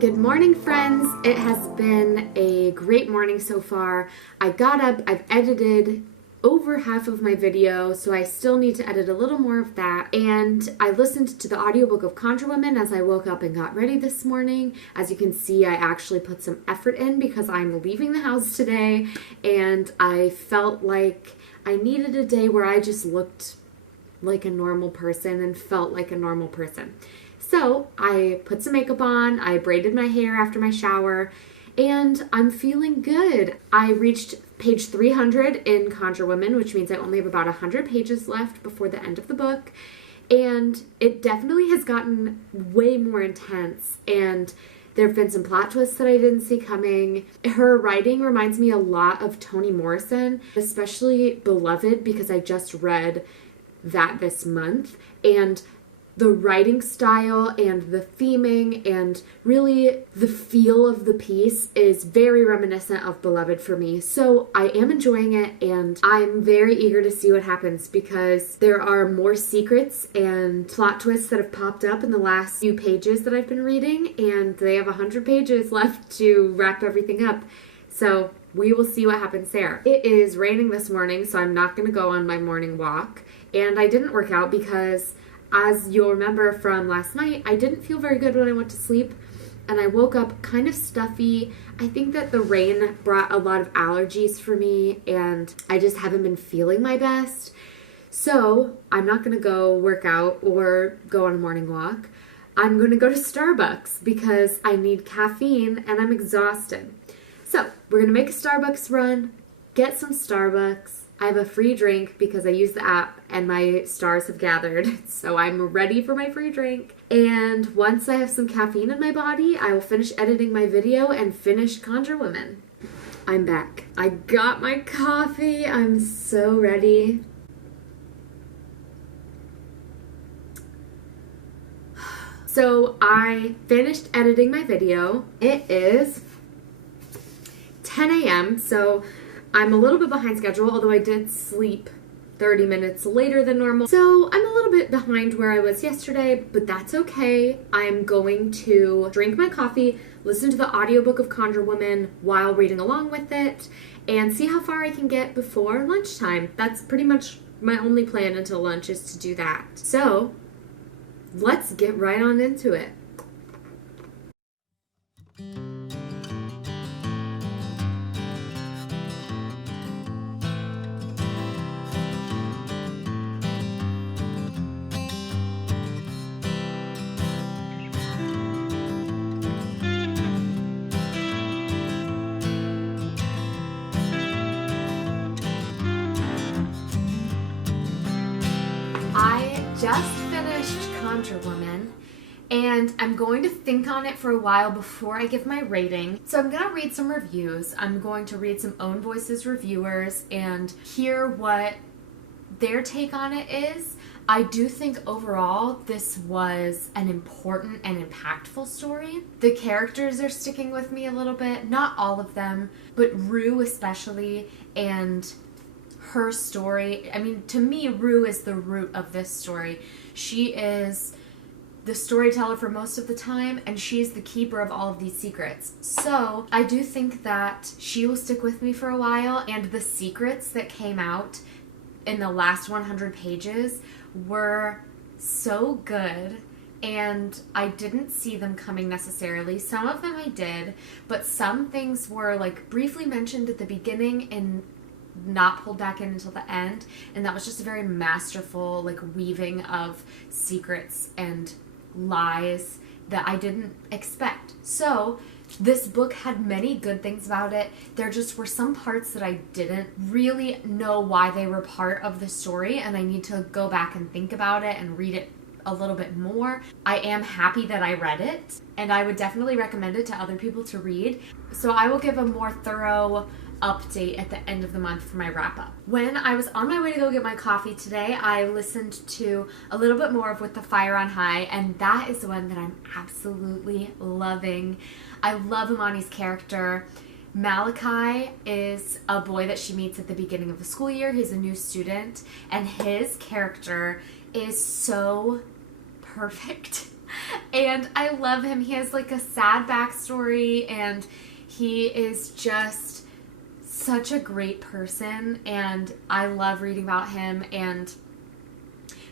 Good morning, friends. It has been a great morning so far. I got up, I've edited over half of my video, so I still need to edit a little more of that. And I listened to the audiobook of Conjure Women as I woke up and got ready this morning. As you can see, I actually put some effort in because I'm leaving the house today, and I felt like I needed a day where I just looked like a normal person and felt like a normal person. So I put some makeup on, I braided my hair after my shower, and I'm feeling good. I reached page 300 in Conjure Women, which means I only have about 100 pages left before the end of the book. And it definitely has gotten way more intense, and there have been some plot twists that I didn't see coming. Her writing reminds me a lot of Toni Morrison, especially Beloved, because I just read that this month. And the writing style and the theming and really the feel of the piece is very reminiscent of Beloved for me. So I am enjoying it, and I'm very eager to see what happens because there are more secrets and plot twists that have popped up in the last few pages that I've been reading, and they have 100 pages left to wrap everything up. So we will see what happens there. It is raining this morning, so I'm not going to go on my morning walk, and I didn't work out because, as you'll remember from last night, I didn't feel very good when I went to sleep, and I woke up kind of stuffy. I think that the rain brought a lot of allergies for me, and I just haven't been feeling my best. So I'm not going to go work out or go on a morning walk. I'm going to go to Starbucks because I need caffeine and I'm exhausted. So we're going to make a Starbucks run, get some Starbucks. I have a free drink because I use the app and my stars have gathered, so I'm ready for my free drink. And once I have some caffeine in my body, I will finish editing my video and finish Conjure Women. I'm back. I got my coffee. I'm so ready. So I finished editing my video. It is 10 a.m., so I'm a little bit behind schedule, although I did sleep 30 minutes later than normal. So I'm a little bit behind where I was yesterday, but that's okay. I'm going to drink my coffee, listen to the audiobook of Conjure Women while reading along with it, and see how far I can get before lunchtime. That's pretty much my only plan until lunch, is to do that. So let's get right on into it. Just finished Conjure Women, and I'm going to think on it for a while before I give my rating. So I'm going to read some reviews. I'm going to read some Own Voices reviewers and hear what their take on it is. I do think overall this was an important and impactful story. The characters are sticking with me a little bit, not all of them, but Rue especially, and her story. I mean, to me, Rue is the root of this story. She is the storyteller for most of the time, and she's the keeper of all of these secrets. So I do think that she will stick with me for a while, and the secrets that came out in the last 100 pages were so good, and I didn't see them coming necessarily. Some of them I did, but some things were like briefly mentioned at the beginning and not pulled back in until the end, and that was just a very masterful like weaving of secrets and lies that I didn't expect. So this book had many good things about it. There just were some parts that I didn't really know why they were part of the story, and I need to go back and think about it and read it a little bit more. I am happy that I read it, and I would definitely recommend it to other people to read. So I will give a more thorough update at the end of the month for my wrap-up. When I was on my way to go get my coffee today, I listened to a little bit more of With the Fire on High, and that is the one that I'm absolutely loving. I love Imani's character. Malachi is a boy that she meets at the beginning of the school year. He's a new student, and his character is so perfect. And I love him. He has like a sad backstory, and he is just such a great person, and I love reading about him and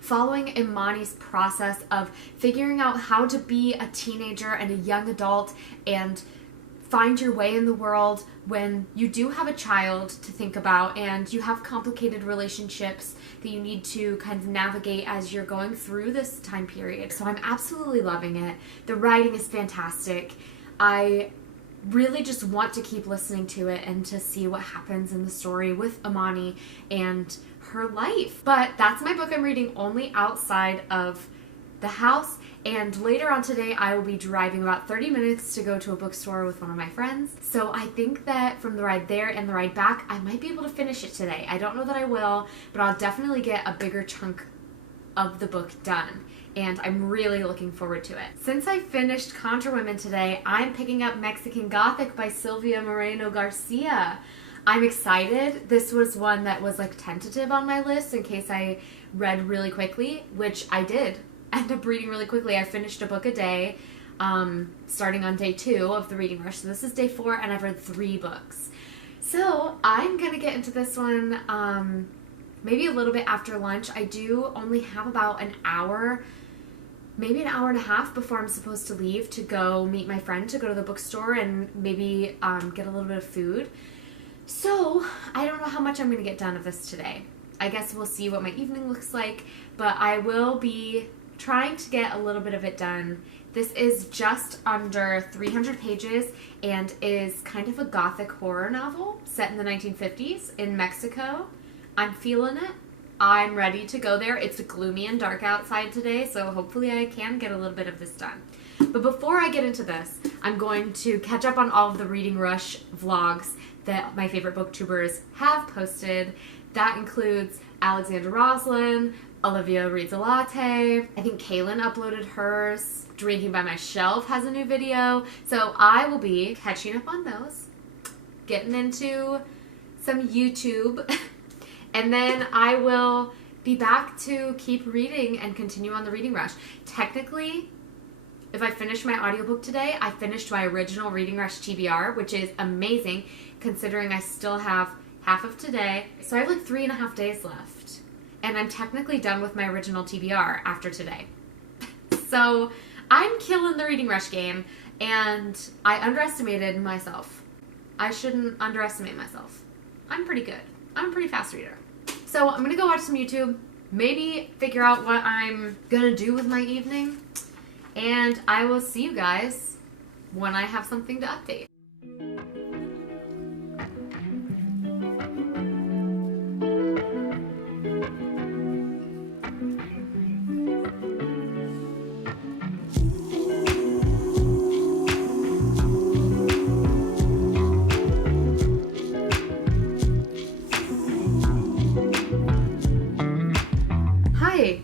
following Imani's process of figuring out how to be a teenager and a young adult and find your way in the world when you do have a child to think about and you have complicated relationships that you need to kind of navigate as you're going through this time period. So I'm absolutely loving it. The writing is fantastic. I really just want to keep listening to it and to see what happens in the story with Imani and her life. But that's my book I'm reading only outside of the house, and later on today I will be driving about 30 minutes to go to a bookstore with one of my friends. So I think that from the ride there and the ride back, I might be able to finish it today. I don't know that I will, but I'll definitely get a bigger chunk of the book done, and I'm really looking forward to it. Since I finished Conjure Women today, I'm picking up Mexican Gothic by Silvia Moreno-Garcia. I'm excited. This was one that was like tentative on my list in case I read really quickly, which I did end up reading really quickly. I finished a book a day, starting on day 2 of the reading rush. So this is day 4, and I've read 3 books. So I'm gonna get into this one maybe a little bit after lunch. I do only have about an hour, maybe an hour and a half before I'm supposed to leave to go meet my friend to go to the bookstore and maybe get a little bit of food. So I don't know how much I'm going to get done of this today. I guess we'll see what my evening looks like, but I will be trying to get a little bit of it done. This is just under 300 pages and is kind of a gothic horror novel set in the 1950s in Mexico. I'm feeling it. I'm ready to go there. It's gloomy and dark outside today, so hopefully I can get a little bit of this done. But before I get into this, I'm going to catch up on all of the Reading Rush vlogs that my favorite booktubers have posted. That includes Alexandra Roslin, Olivia Reads a Latte. I think Kaylin uploaded hers. Drinking by My Shelf has a new video. So I will be catching up on those, getting into some YouTube, and then I will be back to keep reading and continue on the Reading Rush. Technically, if I finish my audiobook today, I finished my original Reading Rush TBR, which is amazing considering I still have half of today. So I have like 3.5 days left, and I'm technically done with my original TBR after today. So I'm killing the Reading Rush game, and I underestimated myself. I shouldn't underestimate myself. I'm pretty good. I'm a pretty fast reader. So I'm gonna go watch some YouTube, maybe figure out what I'm gonna do with my evening, and I will see you guys when I have something to update. Hi,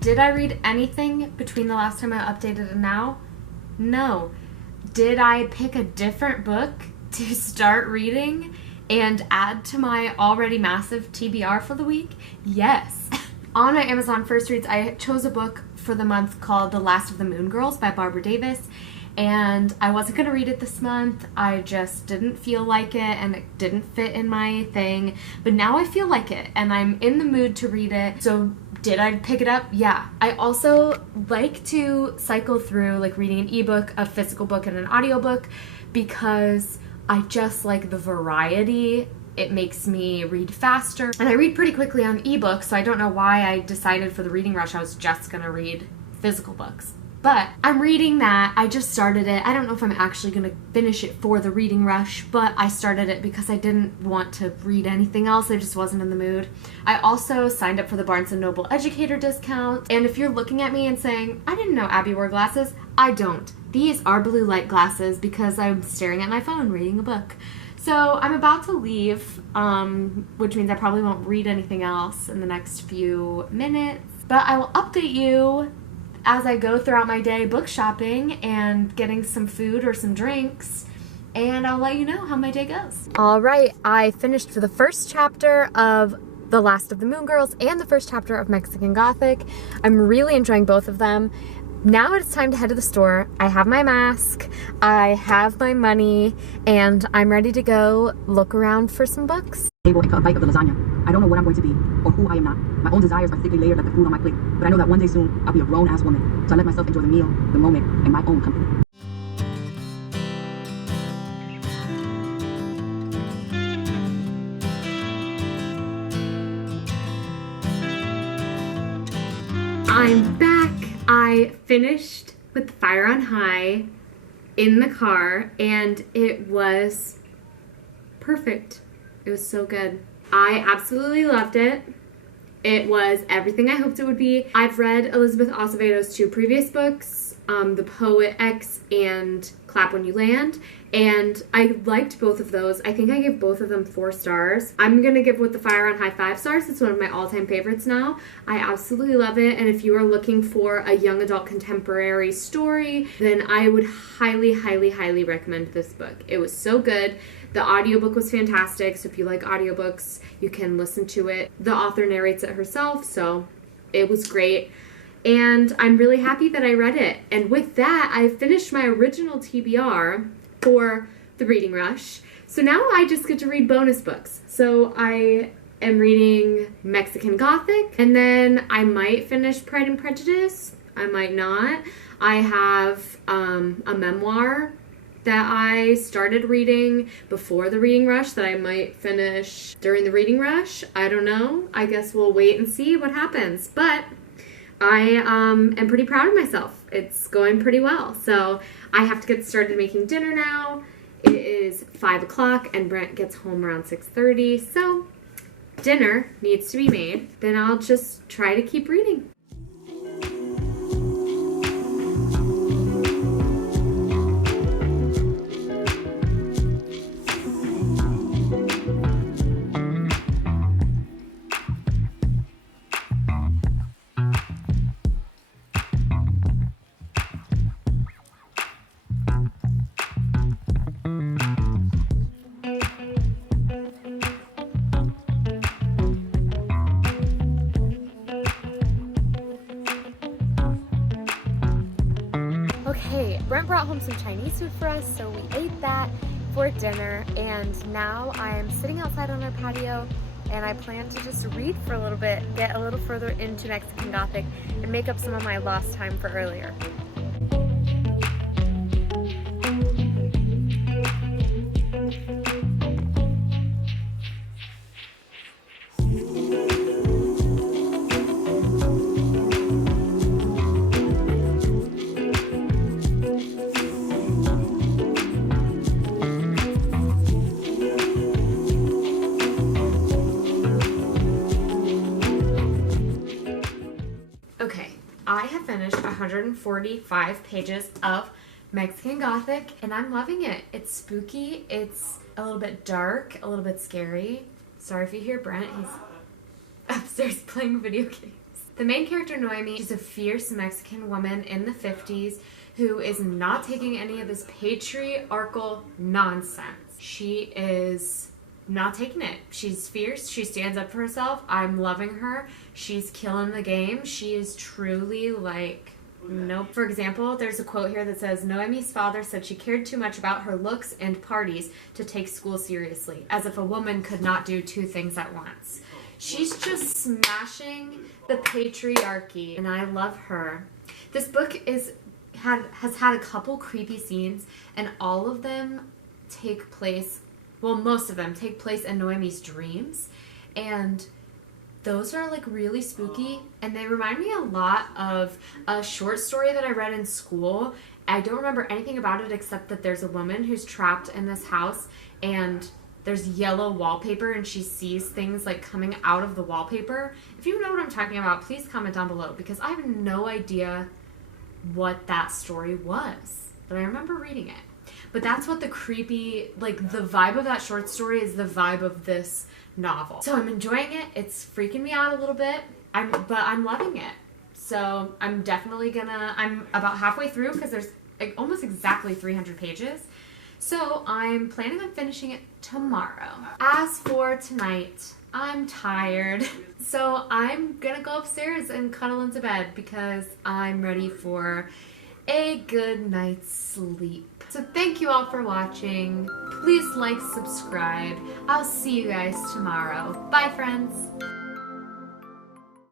did I read anything between the last time I updated and now? No. Did I pick a different book to start reading and add to my already massive TBR for the week? Yes. On my Amazon First Reads, I chose a book for the month called The Last of the Moon Girls by Barbara Davis, and I wasn't going to read it this month. I just didn't feel like it, and it didn't fit in my thing, but now I feel like it, and I'm in the mood to read it. So did I pick it up? Yeah. I also like to cycle through like reading an ebook, a physical book, and an audiobook because I just like the variety. It makes me read faster, and I read pretty quickly on ebooks, so I don't know why I decided for the Reading Rush I was just gonna read physical books. But I'm reading that. I just started it. I don't know if I'm actually going to finish it for the Reading Rush, but I started it because I didn't want to read anything else. I just wasn't in the mood. I also signed up for the Barnes & Noble Educator discount. And if you're looking at me and saying, I didn't know Abby wore glasses, I don't. These are blue light glasses because I'm staring at my phone reading a book. So I'm about to leave, which means I probably won't read anything else in the next few minutes. But I will update you as I go throughout my day book shopping and getting some food or some drinks, and I'll let you know how my day goes. All right, I finished the first chapter of The Last of the Moon Girls and the first chapter of Mexican Gothic. I'm really enjoying both of them. now it's time to head to the store. I have my mask, I have my money, and I'm ready to go look around for some books. Table and cut a bite of the lasagna. I don't know what I'm going to be or who I am not. My own desires are thickly layered like the food on my plate, but I know that one day soon I'll be a grown-ass woman. So I let myself enjoy the meal, the moment, and my own company. I'm back. I finished with Fire on High in the car, and it was perfect. It was so good. I absolutely loved it. It was everything I hoped it would be. I've read Elizabeth Acevedo's 2 previous books, The Poet X and Clap When You Land, and I liked both of those. I think I gave both of them 4 stars. I'm gonna give With the Fire on High 5 stars. It's one of my all-time favorites now. I absolutely love it, and if you are looking for a young adult contemporary story, then I would highly, highly, highly recommend this book. It was so good. The audiobook was fantastic, so if you like audiobooks, you can listen to it. The author narrates it herself, so it was great. And I'm really happy that I read it. And with that, I finished my original TBR for the Reading Rush. So now I just get to read bonus books. So I am reading Mexican Gothic, and then I might finish Pride and Prejudice. I might not. I have a memoir that I started reading before the Reading Rush that I might finish during the Reading Rush. I don't know. I guess we'll wait and see what happens. But I am pretty proud of myself. It's going pretty well. So I have to get started making dinner now. It is 5 o'clock and Brent gets home around 6:30. So dinner needs to be made. Then I'll just try to keep reading. Okay, Brent brought home some Chinese food for us, so we ate that for dinner, and now I'm sitting outside on our patio, and I plan to just read for a little bit, get a little further into Mexican Gothic, and make up some of my lost time for earlier. Okay, I have finished 145 pages of Mexican Gothic, and I'm loving it. It's spooky, it's a little bit dark, a little bit scary. Sorry if you hear Brent, he's upstairs playing video games. The main character, Noemi, is a fierce Mexican woman in the 50s who is not taking any of this patriarchal nonsense. She is not taking it. She's fierce. She stands up for herself. I'm loving her. She's killing the game. She is truly like, nope. For example, there's a quote here that says, Noemi's father said she cared too much about her looks and parties to take school seriously, as if a woman could not do 2 things at once. She's just smashing the patriarchy, and I love her. This book has had a couple creepy scenes, and all of them take place, well, most of them take place in Noemi's dreams, and those are like really spooky, and they remind me a lot of a short story that I read in school. I don't remember anything about it except that there's a woman who's trapped in this house, and there's yellow wallpaper, and she sees things like coming out of the wallpaper. If you know what I'm talking about, please comment down below, because I have no idea what that story was, but I remember reading it. But that's what the creepy, like the vibe of that short story is the vibe of this novel. So I'm enjoying it. It's freaking me out a little bit, but I'm loving it. So I'm definitely I'm about halfway through because there's like almost exactly 300 pages. So I'm planning on finishing it tomorrow. As for tonight, I'm tired. So I'm gonna go upstairs and cuddle into bed because I'm ready for a good night's sleep. So thank you all for watching. Please like, subscribe. I'll see you guys tomorrow. Bye, friends.